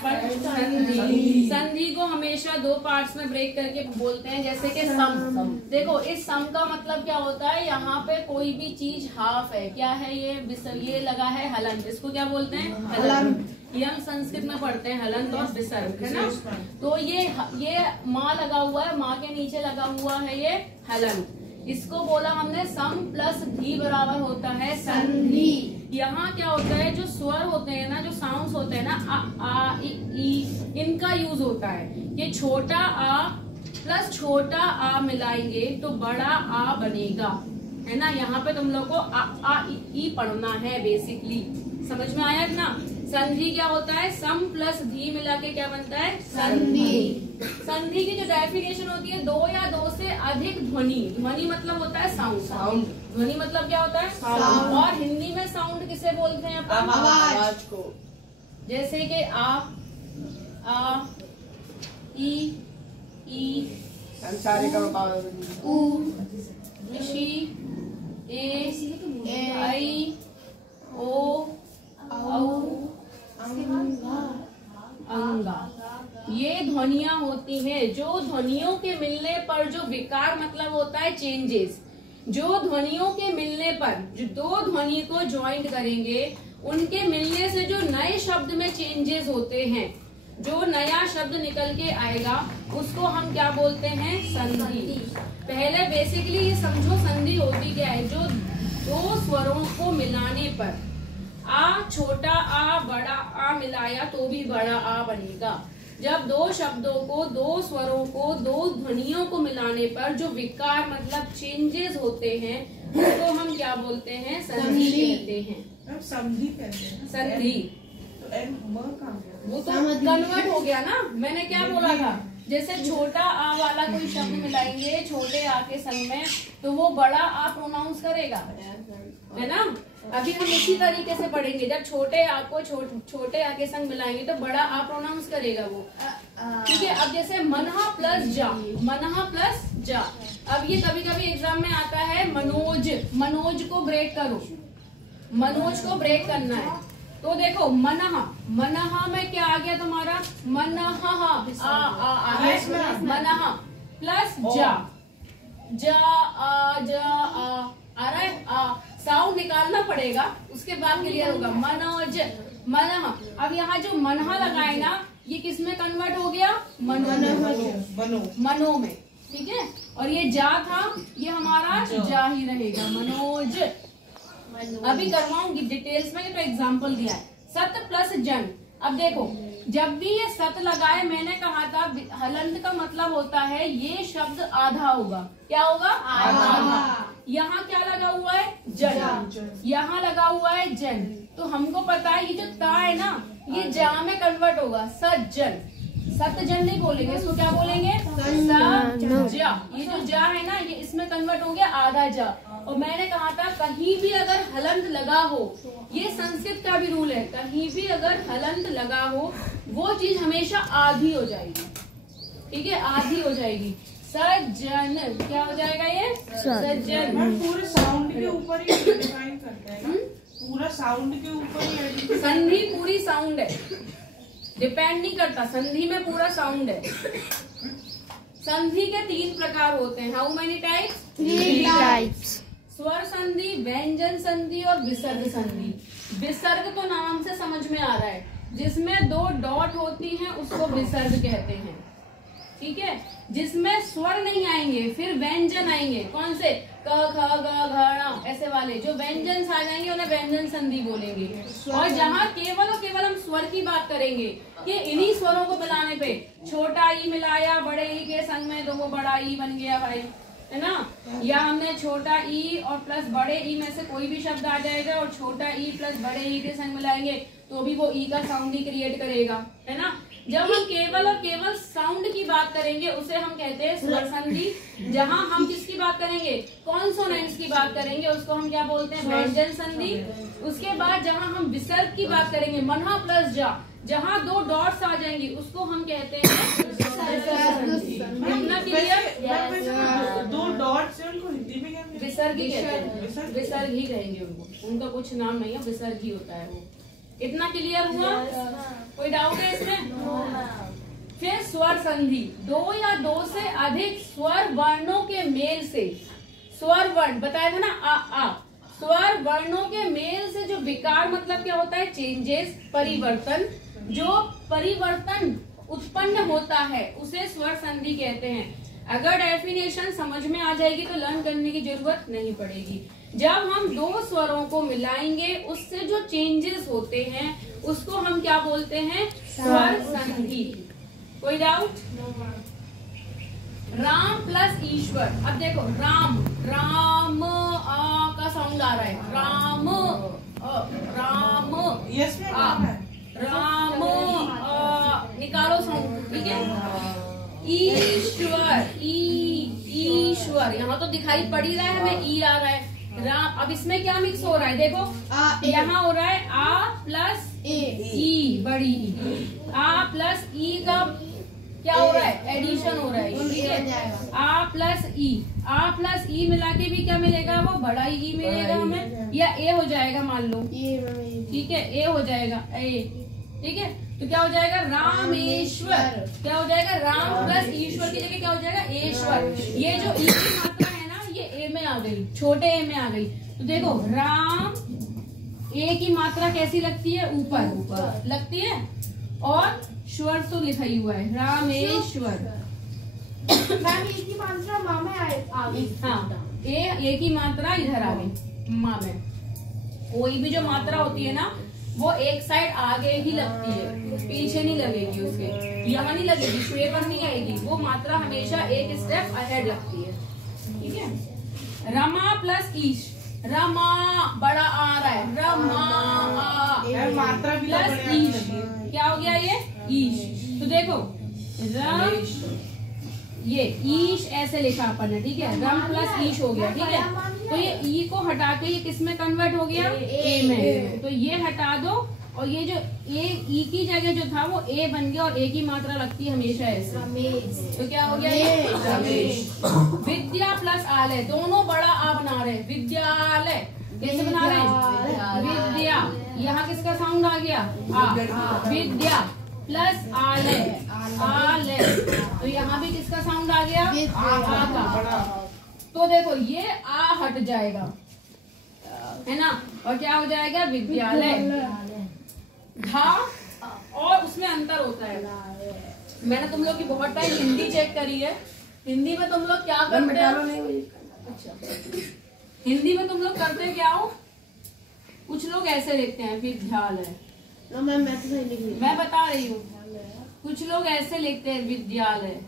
संधि। संधि को हमेशा दो पार्ट्स में ब्रेक करके बोलते हैं, जैसे कि सम। देखो इस सम का मतलब क्या होता है, यहाँ पे कोई भी चीज हाफ है, क्या है ये लगा है हलंत, इसको क्या बोलते हैं हलंत। ये हम संस्कृत में पढ़ते हैं हलंत और विसर्ग, है ना। तो ये माँ लगा हुआ है, माँ के नीचे लगा हुआ है ये हलंत, इसको बोला हमने सम प्लस धी बराबर होता है संधि। यहाँ क्या होता है, जो स्वर होते हैं ना, जो साउंड्स होते हैं ना, आ ई, इनका यूज होता है। ये छोटा आ प्लस छोटा आ मिलाएंगे तो बड़ा आ बनेगा, है ना। यहाँ पे तुम लोग को आ ई पढ़ना है बेसिकली, समझ में आया ना। संधि क्या होता है, सम प्लस धी मिला के क्या बनता है संधि। संधि की जो डेफिनेशन होती है, दो या दो से अधिक ध्वनि, ध्वनि मतलब होता है साउंड, ध्वनि मतलब क्या होता है साउंड। और हिंदी में साउंड किसे बोलते हैं अपन, आवाज को। जैसे कि आ ई उ ऋषि ए आई ओ औ अंगा, ये ध्वनियां होती हैं। जो ध्वनियों के मिलने पर जो विकार मतलब होता है चेंजेस, जो ध्वनियों के मिलने पर जो दो ध्वनि को ज्वाइंट करेंगे, उनके मिलने से जो नए शब्द में चेंजेस होते हैं, जो नया शब्द निकल के आएगा, उसको हम क्या बोलते हैं संधि। पहले बेसिकली ये समझो संधि होती क्या है, जो दो स्वरों को मिलाने पर आ छोटा आ बड़ा आ मिलाया तो भी बड़ा आ बनेगा। जब दो शब्दों को, दो स्वरों को, दो ध्वनियों को मिलाने पर जो विकार मतलब चेंजेस होते हैं, उसको हम क्या बोलते हैं संधि कहते हैं। संधि कहते हैं संधि वो तो कन्वर्ट हो गया ना, मैंने क्या बोला था, जैसे छोटा आ वाला कोई शब्द मिलाएंगे छोटे आ के संग में, तो वो बड़ा आ प्रोनाउंस करेगा, है ना। अभी हम इसी तरीके से पढ़ेंगे, जब छोटे आ को छोटे आ के संग मिलाएंगे तो बड़ा आ प्रोनाउंस करेगा वो, ठीक है। अब जैसे मनहा प्लस जा, मनहा प्लस जा, अब ये कभी कभी एग्जाम में आता है मनोज, मनोज को ब्रेक करो, मनोज को ब्रेक करना है। तो देखो मनहा, मनहा में क्या आ गया तुम्हारा, मनहा आ मनहा प्लस जा, जा आ रहा है आ, साउंड निकालना पड़ेगा, उसके बाद क्लियर होगा मनोज मनहा। अब यहाँ जो मनहा लगाए ना, ये किस में कन्वर्ट हो गया, मनो में, ठीक है। और ये जा था, ये हमारा जा ही रहेगा, मनोज। अभी करवाऊंगी डिटेल्स में, तो एग्जाम्पल दिया है सत प्लस जन। अब देखो जब भी ये सत लगाए, मैंने कहा था हलंत का मतलब होता है ये शब्द आधा होगा, क्या होगा आधा। यहाँ क्या लगा हुआ है जन, यहाँ लगा हुआ है जन, तो हमको पता है ये जो ता है ना, ये जा में कन्वर्ट होगा सज्जन। सतजन नहीं बोलेंगे, इसको क्या बोलेंगे सजा। ये जो जा है ना, ये इसमें कन्वर्ट हो गया आधा जा। और मैंने कहा था कहीं भी अगर हलंत लगा हो, ये संस्कृत का भी रूल है, कहीं भी अगर हलंत लगा हो वो चीज हमेशा आधी हो जाएगी, ठीक है, आधी हो जाएगी। सज्जन क्या हो जाएगा ये सज्जन। पूरे साउंड के ऊपर ही डिफाइन करते हैं ना, पूरा साउंड के ऊपर ही संधि पूरी साउंड है, डिपेंड नहीं करता, संधि में पूरा साउंड है। संधि के 3 प्रकार होते हैं, हाउ मेनी टाइप्स, 3 टाइप्स। स्वर संधि, व्यंजन संधि और विसर्ग संधि। विसर्ग तो नाम से समझ में आ रहा है, जिसमें 2 डॉट होती हैं उसको विसर्ग कहते हैं, ठीक है। जिसमें स्वर नहीं आएंगे, फिर व्यंजन आएंगे, कौन से क ख ग घ ण ऐसे वाले, जो व्यंजन आ जाएंगे उन्हें व्यंजन संधि बोलेंगे। और जहाँ केवल और केवल हम स्वर की बात करेंगे कि इन्हीं स्वरों को मिलाने पे छोटा ई मिलाया बड़े ई के संग में तो वो बड़ा ई बन गया भाई, है ना। या हमने छोटा ई और प्लस बड़े ई में से कोई भी शब्द आ जाएगा और छोटा ई प्लस बड़े ई के संग मिलाएंगे तो भी वो ई का साउंड ही क्रिएट करेगा, है ना। जब हम केवल और केवल साउंड की बात करेंगे उसे हम कहते हैं स्वर संधि। जहाँ हम किसकी बात करेंगे, कॉन्सोनेंट्स की बात करेंगे, उसको हम क्या बोलते हैं व्यंजन संधि। उसके बाद जहाँ हम विसर्ग की बात करेंगे, मनहा प्लस जा, जहाँ 2 डॉट्स आ जाएंगी उसको हम कहते हैं क्लियर। 2 डॉट्स है, उनको हिंदी में क्या विसर्ग ही कहते हैं, विसर्ग ही कहेंगे उनको, उनका कुछ नाम नहीं है, विसर्ग ही होता है वो, इतना क्लियर हुआ? कोई डाउट है इसमें? फिर स्वर संधि, दो या दो से अधिक स्वर वर्णों के मेल से, स्वर वर्ण बताया था ना, आ स्वर वर्णों के मेल से जो विकार मतलब क्या होता है? चेंजेस, परिवर्तन। जो परिवर्तन उत्पन्न होता है उसे स्वर संधि कहते हैं। अगर डेफिनेशन समझ में आ जाएगी तो लर्न करने की जरूरत नहीं पड़ेगी। जब हम दो स्वरों को मिलाएंगे उससे जो चेंजेस होते हैं उसको हम क्या बोलते हैं? स्वर संधि। कोई डाउट? राम प्लस ईश्वर। अब देखो राम, राम आ का साउंड आ रहा है, राम राम यस में राम निकालो साउंड, ठीक है। ईश्वर, ईश्वर यहाँ तो दिखाई पड़ ही रहा है हमें, ई आ रहा है। राम, अब इसमें क्या मिक्स हो रहा है? देखो यहाँ हो रहा है आ प्लस ई, बड़ी आ प्लस ई का क्या हो रहा है? एडिशन हो रहा है, ठीक है। आ प्लस ई मिला के भी क्या मिलेगा? वो बड़ा ई मिलेगा हमें, या ए हो जाएगा मान लो, ठीक है, ए हो जाएगा, ए, ठीक है। तो क्या हो जाएगा? रामेश्वर। क्या हो जाएगा? राम प्लस ईश्वर की जगह क्या हो जाएगा? ईश्वर। ये जो ई की मात्रा है ना, ये ए में आ गई, छोटे ए में आ गई। तो देखो राम, ए की मात्रा कैसी लगती है? ऊपर लगती है, और स्वर तो लिखा ही हुआ है, रामेश्वर। मैम ए की मात्रा माँ में आ गई। हाँ, ए की मात्रा इधर आ गई माँ में। कोई भी जो मात्रा होती है ना वो एक साइड आगे ही लगती है, पीछे नहीं लगेगी, उसके यहाँ नहीं लगेगी, श्वे पर नहीं आएगी, वो मात्रा हमेशा एक स्टेप अहेड लगती है, ठीक है। रमा प्लस ईश, रमा बड़ा आ रहा है, रमा मात्रा भी प्लस ईश, क्या हो गया ये? ईश। तो देखो रम, ये ईश ऐसे लिखा अपन ने, ठीक है, रम प्लस ईश हो गया, ठीक है। तो ये ई को हटा के ये किस में कन्वर्ट हो गया? ए में। तो ये हटा दो, और ये जो ए ई की जगह जो था वो ए बन गया, और ए की मात्रा लगती है हमेशा ऐसे। तो क्या हो गया ये? रमेश। विद्या प्लस आलय, दोनों बड़ा आ बना रहे हैं, विद्यालय कैसे बना रहे हैं? विद्या, यहाँ किसका साउंड आ गया? आ। विद्या प्लस आलय, आलय, तो यहाँ भी किसका साउंड आ गया? आ का। तो देखो ये आ हट जाएगा, है ना, और क्या हो जाएगा? विद्यालय। घा, और उसमें अंतर होता है। मैंने तुम लोग की बहुत टाइम हिंदी चेक करी है, हिंदी में तुम लोग क्या करते हैं? अच्छा, हिंदी में तुम लोग करते क्या हो? कुछ लोग ऐसे लिखते हैं विद्यालय, मैं बता रही हूँ, कुछ लोग ऐसे लिखते हैं विद्यालय,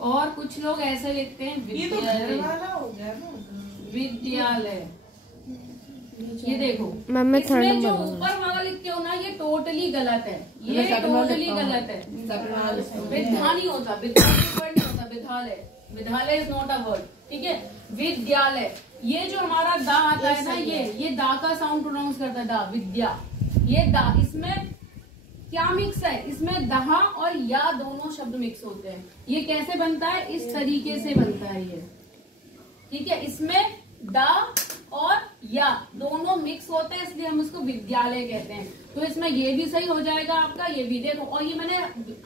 और कुछ लोग ऐसे लिखते हैं विद्यालय, विद्यालय। ये देखो इसमें जो ऊपर वाला लिखते हो ना, ये टोटली गलत है, ये टोटली गलत है। विद्या नहीं होता, विद्यालय नहीं होता, विद्यालय, विद्यालय इज नॉट अ वर्ड, ठीक है। विद्यालय, ये जो हमारा दा आता है ना, ये दा का साउंड प्रोनाउंस करता है, दा, विद्या, ये दा। इसमें क्या मिक्स है? इसमें दहा और या दोनों शब्द मिक्स होते हैं। ये कैसे बनता है? इस तरीके से बनता है ये, ठीक है। इसमें दा और या दोनों मिक्स होते हैं, इसलिए हम उसको विद्यालय कहते हैं। तो इसमें ये भी सही हो जाएगा आपका, ये भी देखो। और ये मैंने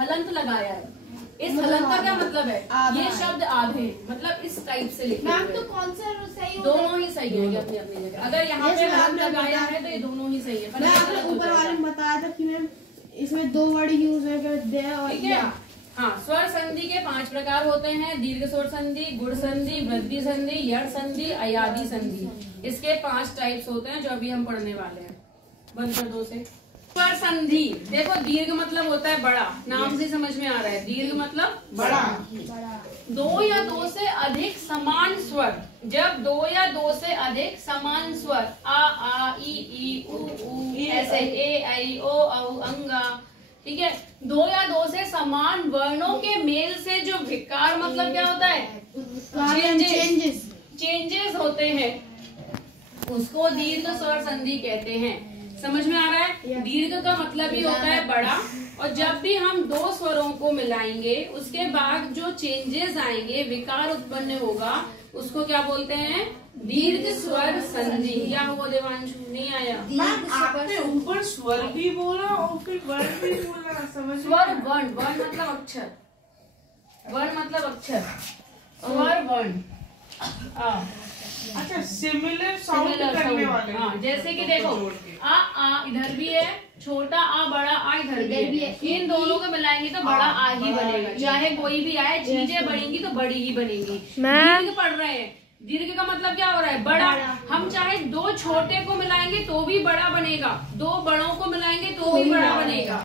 हलंत लगाया है, इस हलंत का क्या मतलब है? ये शब्द आधे, मतलब इस टाइप से लिखे मैम तो कौन सा सही? दोनों ही सही है अपनी अपनी जगह। अगर यहाँ पे हलंत लगाया है तो ये दोनों ही सही है। मैं आपने ऊपर वाले में बताया था कि मैम इसमें दो वर्ड यूज है और ठीक है। हाँ, स्वर संधि के 5 प्रकार होते हैं, दीर्घ स्वर संधि, गुण संधि, वृद्धि संधि, यण संधि, अयादि संधि। इसके 5 टाइप्स होते हैं जो अभी हम पढ़ने वाले हैं। बंद कर दो से। स्वर संधि, देखो दीर्घ मतलब होता है बड़ा, नाम से समझ में आ रहा है, दीर्घ मतलब बड़ा। दो या दो से अधिक समान स्वर, जब 2 या 2 से अधिक समान स्वर, आ ई उ ऐसे, ए आई ओ औ अंगा, ठीक है। 2 या 2 से समान वर्णों के मेल से जो विकार मतलब क्या होता है? चेंजेस होते हैं, उसको दीर्घ स्वर संधि कहते हैं। समझ में आ रहा है? दीर्घ का मतलब ही होता है बड़ा, और जब भी हम 2 स्वरों को मिलाएंगे उसके बाद जो चेंजेस आएंगे, विकार उत्पन्न होगा, उसको क्या बोलते हैं? दीर्घ स्वर संधि। क्या हुआ देवांशु? नहीं आया? मैम आपने ऊपर स्वर भी बोला और फिर वर्ण भी बोला, समझ स्वर वर्ण, वर्ण मतलब अक्षर, वर्ण मतलब अक्षर, स्वर वर्ण। अच्छा, सिमिलर साउंड करने वाले। हाँ, जैसे कि देखो आ इधर भी है, छोटा आ, बड़ा आ इधर भी है। इन दोनों को मिलाएंगे तो बड़ा आ ही बनेगा, चाहे कोई भी आए। चीजें बढ़ेंगी तो बड़ी ही बनेगी। दीर्घ पढ़ रहे हैं, दीर्घ का मतलब क्या हो रहा है? बड़ा। हम चाहे दो छोटे को मिलाएंगे तो भी बड़ा बनेगा, दो बड़ों को मिलाएंगे तो भी बड़ा बनेगा।